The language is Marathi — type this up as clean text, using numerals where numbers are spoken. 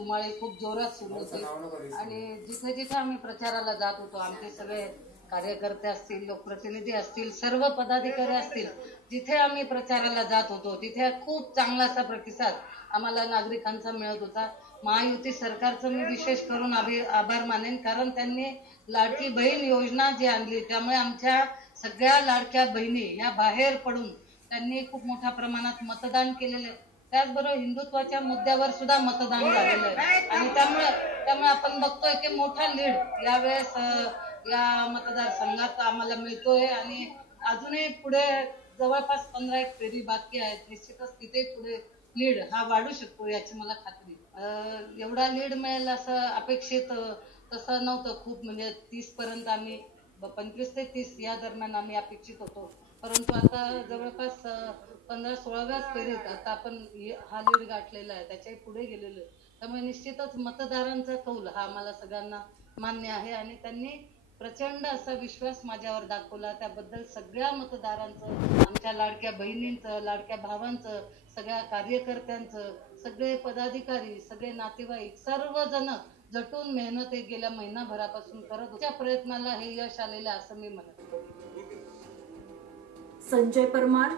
धुमाळी खूप जोरात सुरू होती आणि जिथे जिथे आम्ही प्रचाराला जात होतो आमचे सगळे कार्यकर्ते असतील, लोकप्रतिनिधी असतील, सर्व पदाधिकारी असतील, जिथे आम्ही प्रचाराला जात होतो तिथे खूप चांगला असा प्रतिसाद आम्हाला नागरिकांचा मिळत होता. महायुती सरकारचं मी विशेष करून आभार मानेन, कारण त्यांनी लाडकी बहीण योजना जी आणली त्यामुळे आमच्या सगळ्या लाडक्या बहिणी ह्या बाहेर पडून त्यांनी खूप मोठ्या प्रमाणात मतदान केलेलं आहे. त्याचबरोबर हिंदुत्वाच्या मुद्द्यावर सुद्धा मतदान झालेलं आहे आणि त्यामुळे आपण बघतोय की मोठा लीड यावेळेस या मतदारसंघात आम्हाला मिळतोय आणि अजूनही पुढे जवळपास 15 एक फेरी बाकी आहेत. निश्चितच तिथे पुढे लीड हा वाढू शकतो याची मला खात्री. एवढा लीड मिळेल असं अपेक्षित तसं नव्हतं. खूप म्हणजे 30 पर्यंत आम्ही 25 ते 30 या दरम्यान आम्ही अपेक्षित होतो, परंतु आता जवळपास 15-16व्याच फेरीत आता आपण हा लीड गाठलेला आहे, त्याच्याही पुढे गेलेलो आहे. त्यामुळे निश्चितच मतदारांचा कौल हा आम्हाला सगळ्यांना मान्य आहे आणि त्यांनी प्रचंड असा विश्वास माझ्यावर दाखवला. त्याबद्दल सगळ्या मतदारांचं, आमच्या लाडक्या बहिणींचं, लाडक्या भावांचं, सगळ्या कार्यकर्त्यांचं, सगळे पदाधिकारी, सगळे नातेवाईक, सर्वजण झटून मेहनत गेल्या महिनाभरापासून करत त्या प्रयत्नाला हे यश आलेलं असं मी म्हणते. संजय परमार.